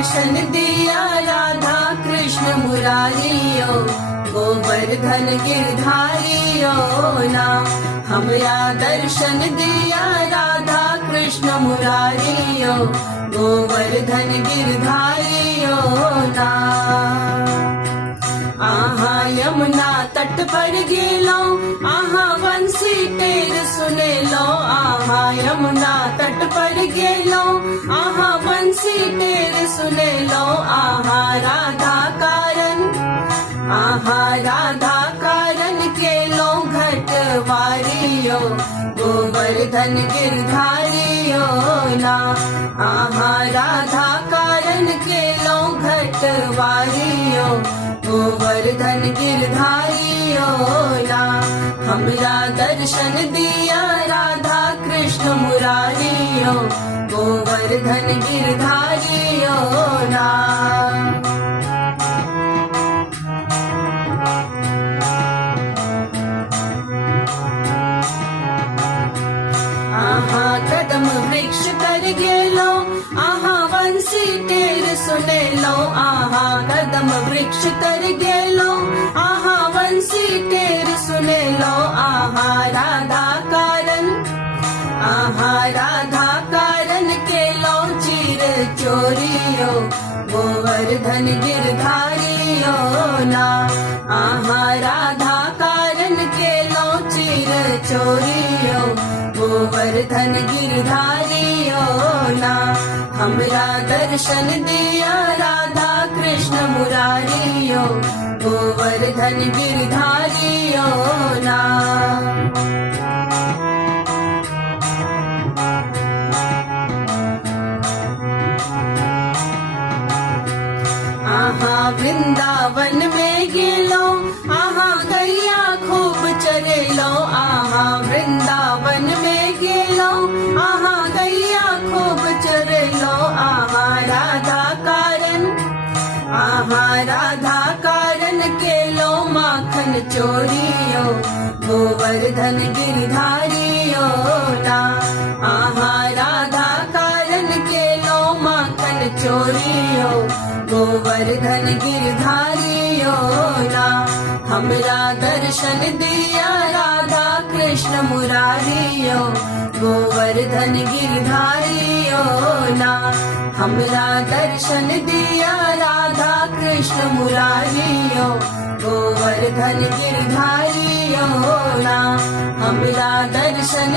दर्शन दिया राधा कृष्ण मुरारियो, गोवर्धन गिरधारियो ना। हमरा दर्शन दिया राधा कृष्ण मुरारियो, गोवर्धन गिरधारियो ना। आहा यमुना तट पर गेलो, आहा बंसी टेर सुने लो। आहा यमुना तट पर गेलो, आहा बंसी टेर सुने लो। आहा राधा कारण, आहा राधा कारण केलो घटवारियो, गोवर्धन गिरधारियो ना। आहा राधा कारण केलो घटवारियो, गोवर्धन गिरधारियो ना। हमरा दर्शन दिया राधा कृष्ण मुरारियो, गोवर्धन गिरधारियो ना। आहा कदम वृक्ष तर गेलो, आहा बंसी टेर सुने लो। आहा कदम वृक्ष तर गेलो, आहा बंसी टेर सुने लो। आहा राधा कारण, आहा राधा कारण केलो चीर चोरियो, गोवर्धन गिरधारियो ना। आहा राधा कारण केलो चीर चोरियो, गोवर्धन गिरधारियो ना। हमरा दर्शन दिया राधा कृष्ण मुरारियो, गोवर्धन गिरधारियो ना। आहा वृंदावन में गेलो, आहा गैया खूब चरेलो। आहा वृंदावन में गेलो, आहा गैया खूब चरेलो। आहा राधा कारण, आहा राधा कारण केलो माखन चोरियो, गोवर्धन गिरधारियो ना। आहा राधा कारण केलो माखन चोरियो, गोवर्धन गिरधारियो ना। हमरा दर्शन दिया राधा कृष्ण मुरारियो, गोवर्धन गिरधारियो ना। हमरा दर्शन दिया राधा कृष्ण मुरारियो, गोवर्धन गिरधारियो ना। हमरा दर्शन